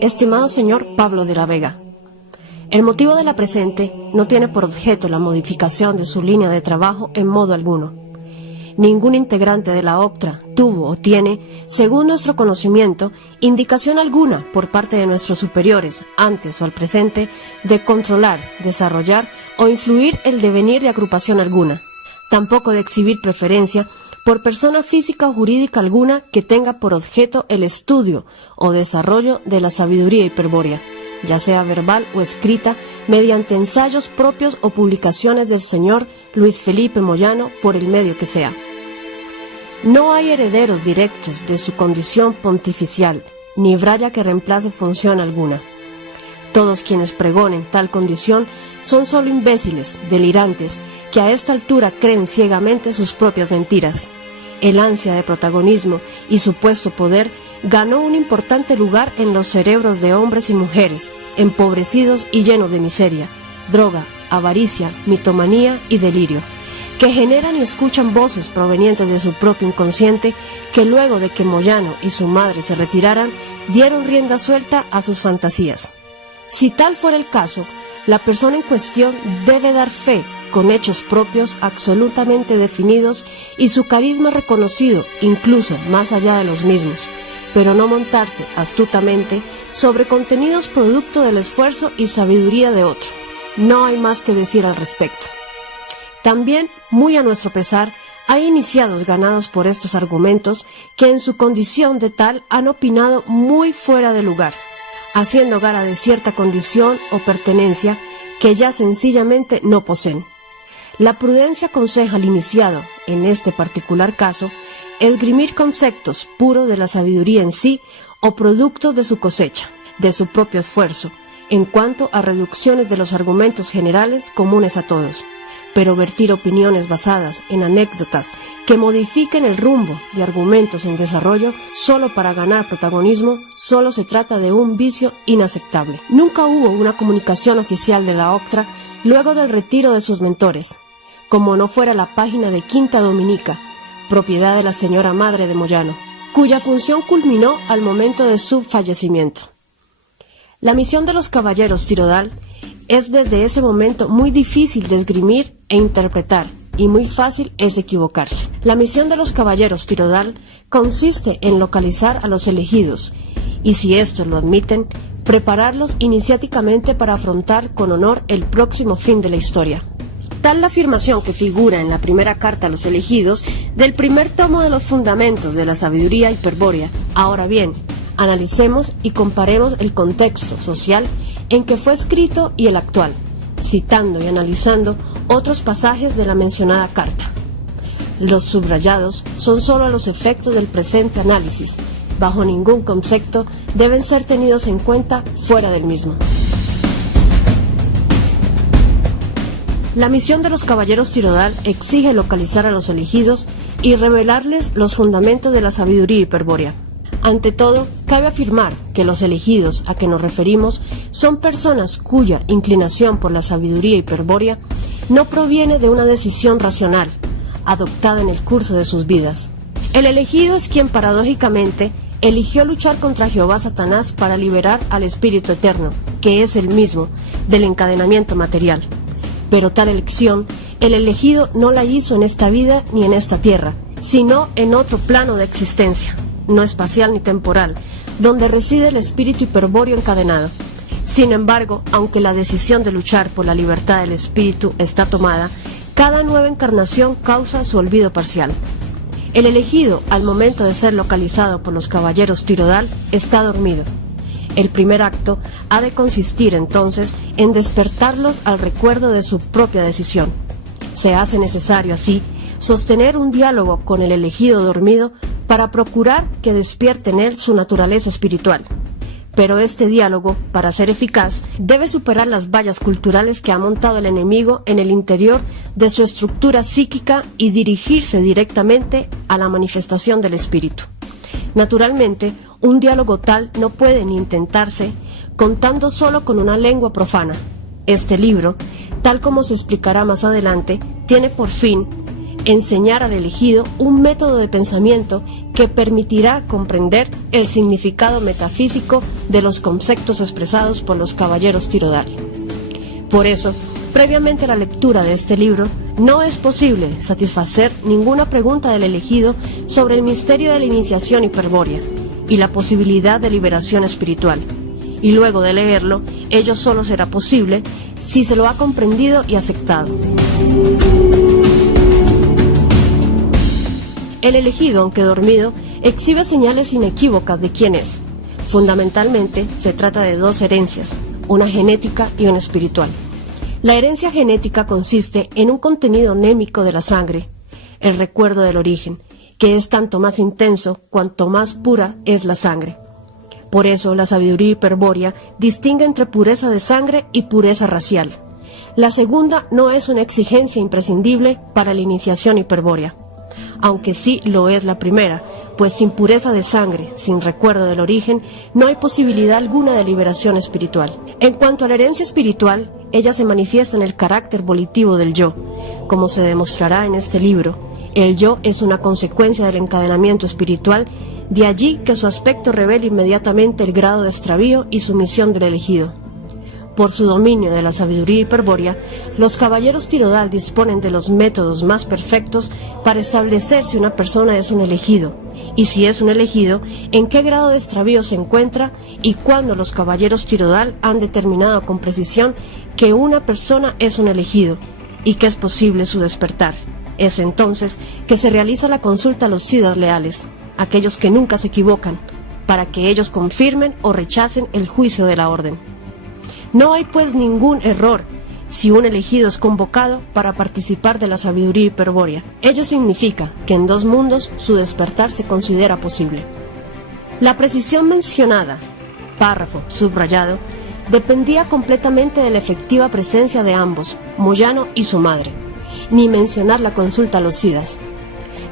Estimado señor Pablo de la Vega, el motivo de la presente no tiene por objeto la modificación de su línea de trabajo en modo alguno. Ningún integrante de la OCTRA tuvo o tiene, según nuestro conocimiento, indicación alguna por parte de nuestros superiores, antes o al presente, de controlar, desarrollar o influir el devenir de agrupación alguna, tampoco de exhibir preferencia por persona física o jurídica alguna que tenga por objeto el estudio o desarrollo de la sabiduría hiperbórea, ya sea verbal o escrita, mediante ensayos propios o publicaciones del señor Luis Felipe Moyano, por el medio que sea. No hay herederos directos de su condición pontificial, ni braya que reemplace función alguna. Todos quienes pregonen tal condición son solo imbéciles, delirantes, que a esta altura creen ciegamente sus propias mentiras. El ansia de protagonismo y supuesto poder ganó un importante lugar en los cerebros de hombres y mujeres, empobrecidos y llenos de miseria, droga, avaricia, mitomanía y delirio, que generan y escuchan voces provenientes de su propio inconsciente que luego de que Moyano y su madre se retiraran, dieron rienda suelta a sus fantasías. Si tal fuera el caso, la persona en cuestión debe dar fe con hechos propios absolutamente definidos y su carisma reconocido incluso más allá de los mismos, pero no montarse astutamente sobre contenidos producto del esfuerzo y sabiduría de otro. No hay más que decir al respecto. También, muy a nuestro pesar, hay iniciados ganados por estos argumentos que en su condición de tal han opinado muy fuera de lugar, haciendo gala de cierta condición o pertenencia que ya sencillamente no poseen. La prudencia aconseja al iniciado, en este particular caso, esgrimir conceptos puros de la sabiduría en sí o productos de su cosecha, de su propio esfuerzo, en cuanto a reducciones de los argumentos generales comunes a todos, pero vertir opiniones basadas en anécdotas que modifiquen el rumbo de argumentos en desarrollo solo para ganar protagonismo, solo se trata de un vicio inaceptable. Nunca hubo una comunicación oficial de la OCTRA luego del retiro de sus mentores, como no fuera la página de Quinta Dominica, propiedad de la señora madre de Moyano, cuya función culminó al momento de su fallecimiento. La misión de los caballeros Tirodal es desde ese momento muy difícil de esgrimir e interpretar, y muy fácil es equivocarse. La misión de los caballeros Tirodal consiste en localizar a los elegidos, y si estos lo admiten, prepararlos iniciáticamente para afrontar con honor el próximo fin de la historia. Tal la afirmación que figura en la primera carta a los elegidos del primer tomo de los fundamentos de la sabiduría hiperbórea. Ahora bien, analicemos y comparemos el contexto social en que fue escrito y el actual, citando y analizando otros pasajes de la mencionada carta. Los subrayados son solo los efectos del presente análisis, bajo ningún concepto deben ser tenidos en cuenta fuera del mismo. La misión de los caballeros Tirodal exige localizar a los elegidos y revelarles los fundamentos de la sabiduría hiperbórea. Ante todo, cabe afirmar que los elegidos a que nos referimos son personas cuya inclinación por la sabiduría hiperbórea no proviene de una decisión racional, adoptada en el curso de sus vidas. El elegido es quien paradójicamente eligió luchar contra Jehová Satanás para liberar al espíritu eterno, que es el mismo, del encadenamiento material. Pero tal elección, el elegido no la hizo en esta vida ni en esta tierra, sino en otro plano de existencia, no espacial ni temporal, donde reside el espíritu hiperbóreo encadenado. Sin embargo, aunque la decisión de luchar por la libertad del espíritu está tomada, cada nueva encarnación causa su olvido parcial. El elegido, al momento de ser localizado por los caballeros Tirodal, está dormido. El primer acto ha de consistir entonces en despertarlos al recuerdo de su propia decisión. Se hace necesario así sostener un diálogo con el elegido dormido para procurar que despierte en él su naturaleza espiritual. Pero este diálogo, para ser eficaz, debe superar las vallas culturales que ha montado el enemigo en el interior de su estructura psíquica y dirigirse directamente a la manifestación del espíritu. Naturalmente, un diálogo tal no puede ni intentarse contando solo con una lengua profana. Este libro tal como se explicará más adelante, tiene por fin enseñar al elegido un método de pensamiento que permitirá comprender el significado metafísico de los conceptos expresados por los caballeros Tirodal. Por eso, previamente a la lectura de este libro, no es posible satisfacer ninguna pregunta del elegido sobre el misterio de la iniciación hiperbórea y la posibilidad de liberación espiritual. Y luego de leerlo, ello solo será posible si se lo ha comprendido y aceptado. El elegido, aunque dormido, exhibe señales inequívocas de quién es. Fundamentalmente, se trata de dos herencias, una genética y una espiritual. La herencia genética consiste en un contenido anémico de la sangre, el recuerdo del origen, que es tanto más intenso cuanto más pura es la sangre. Por eso, la sabiduría hiperbórea distingue entre pureza de sangre y pureza racial. La segunda no es una exigencia imprescindible para la iniciación hiperbórea, aunque sí lo es la primera, pues sin pureza de sangre, sin recuerdo del origen, no hay posibilidad alguna de liberación espiritual. En cuanto a la herencia espiritual, ella se manifiesta en el carácter volitivo del yo. Como se demostrará en este libro, el yo es una consecuencia del encadenamiento espiritual, de allí que su aspecto revela inmediatamente el grado de extravío y sumisión del elegido. Por su dominio de la sabiduría hiperbórea, los caballeros Tirodal disponen de los métodos más perfectos para establecer si una persona es un elegido, y si es un elegido, en qué grado de extravío se encuentra y cuándo los caballeros Tirodal han determinado con precisión que una persona es un elegido y que es posible su despertar. Es entonces que se realiza la consulta a los siddhas leales, aquellos que nunca se equivocan, para que ellos confirmen o rechacen el juicio de la orden. No hay pues ningún error si un elegido es convocado para participar de la sabiduría hiperbórea. Ello significa que en dos mundos su despertar se considera posible. La precisión mencionada, párrafo subrayado, dependía completamente de la efectiva presencia de ambos, Moyano y su madre, ni mencionar la consulta a los siddhas.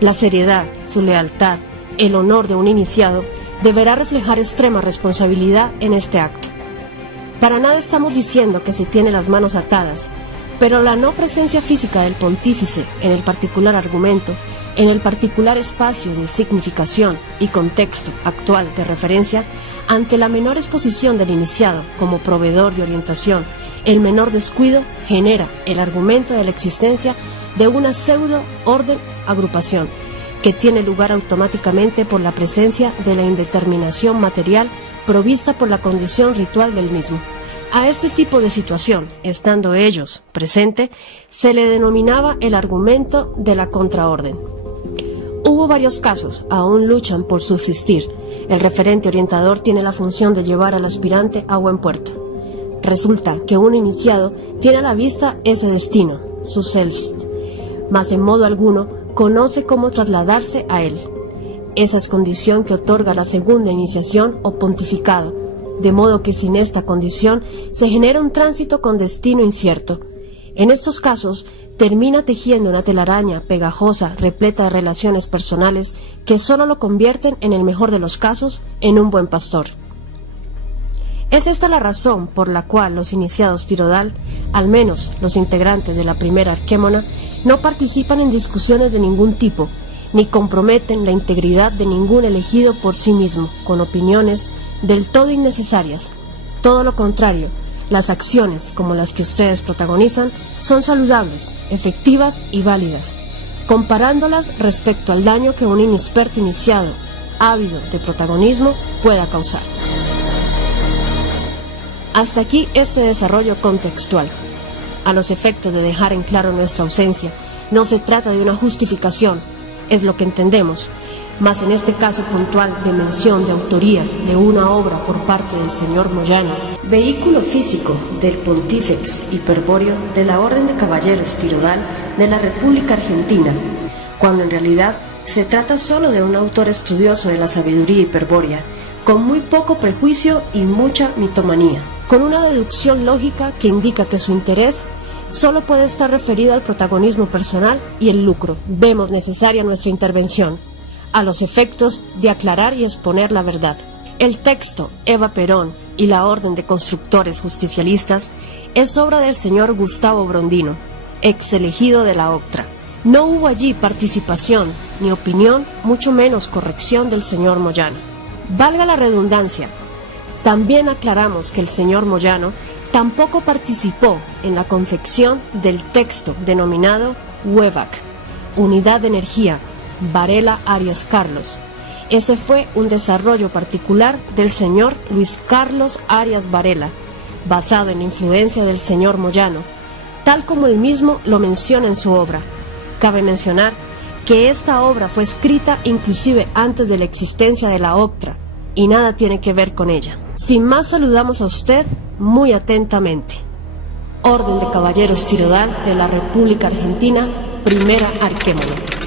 La seriedad, su lealtad, el honor de un iniciado deberá reflejar extrema responsabilidad en este acto. Para nada estamos diciendo que se tiene las manos atadas, pero la no presencia física del pontífice en el particular argumento, en el particular espacio de significación y contexto actual de referencia, ante la menor exposición del iniciado como proveedor de orientación, el menor descuido genera el argumento de la existencia de una pseudo-orden-agrupación que tiene lugar automáticamente por la presencia de la indeterminación material provista por la condición ritual del mismo. A este tipo de situación, estando ellos presente, se le denominaba el argumento de la contraorden. Hubo varios casos, aún luchan por subsistir. El referente orientador tiene la función de llevar al aspirante a buen puerto. Resulta que un iniciado tiene a la vista ese destino, su selbst, mas en modo alguno conoce cómo trasladarse a él. Esa es condición que otorga la segunda iniciación o pontificado, de modo que sin esta condición se genera un tránsito con destino incierto. En estos casos, termina tejiendo una telaraña pegajosa, repleta de relaciones personales que solo lo convierten, en el mejor de los casos, en un buen pastor. Es esta la razón por la cual los iniciados Tirodal, al menos los integrantes de la primera arquémona, no participan en discusiones de ningún tipo, ni comprometen la integridad de ningún elegido por sí mismo, con opiniones del todo innecesarias. Todo lo contrario, las acciones, como las que ustedes protagonizan, son saludables, efectivas y válidas, comparándolas respecto al daño que un inexperto iniciado, ávido de protagonismo, pueda causar. Hasta aquí este desarrollo contextual. A los efectos de dejar en claro nuestra ausencia, no se trata de una justificación, es lo que entendemos, mas en este caso puntual de mención de autoría de una obra por parte del señor Moyano, vehículo físico del Pontífex Hiperbóreo de la Orden de Caballeros Tirodal de la República Argentina, cuando en realidad se trata solo de un autor estudioso de la sabiduría hiperbórea, con muy poco prejuicio y mucha mitomanía, con una deducción lógica que indica que su interés solo puede estar referido al protagonismo personal y el lucro. Vemos necesaria nuestra intervención, a los efectos de aclarar y exponer la verdad. El texto Eva Perón y la Orden de Constructores Justicialistas es obra del señor Gustavo Brondino, ex elegido de la OCTRA. No hubo allí participación, ni opinión, mucho menos corrección del señor Moyano. Valga la redundancia, también aclaramos que el señor Moyano tampoco participó en la confección del texto denominado UEVAC, Unidad de Energía, Varela Arias Carlos. Ese fue un desarrollo particular del señor Luis Carlos Arias Varela, basado en la influencia del señor Moyano, tal como él mismo lo menciona en su obra. Cabe mencionar que esta obra fue escrita inclusive antes de la existencia de la OCTRA y nada tiene que ver con ella. Sin más, saludamos a usted muy atentamente. Orden de Caballeros Tirodal de la República Argentina, Primera Arquémono.